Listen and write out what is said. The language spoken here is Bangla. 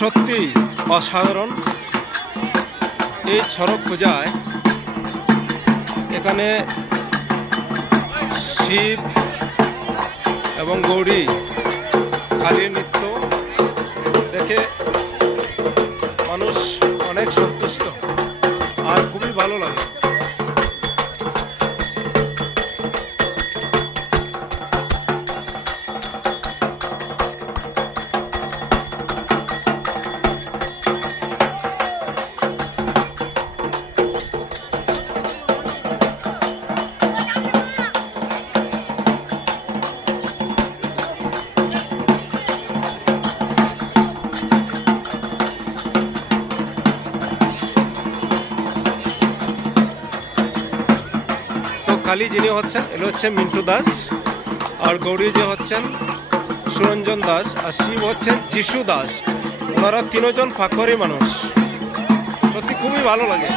সত্যি অসাধারণ। এই শরৎ পূজায় এখানে শিব এবং গৌরী কালীর নৃত্য দেখে মানুষ অনেক সন্তুষ্ট আর খুবই ভালো লাগে। কালী যিনি হচ্ছেন এগুলো হচ্ছে মিন্টু দাস, আর গৌরী যে হচ্ছেন সুরঞ্জন দাস, আর শিব হচ্ছেন যিশু দাস। ওনারা তিনজন ফাঁকরি মানুষ, সত্যি খুবই ভালো লাগে।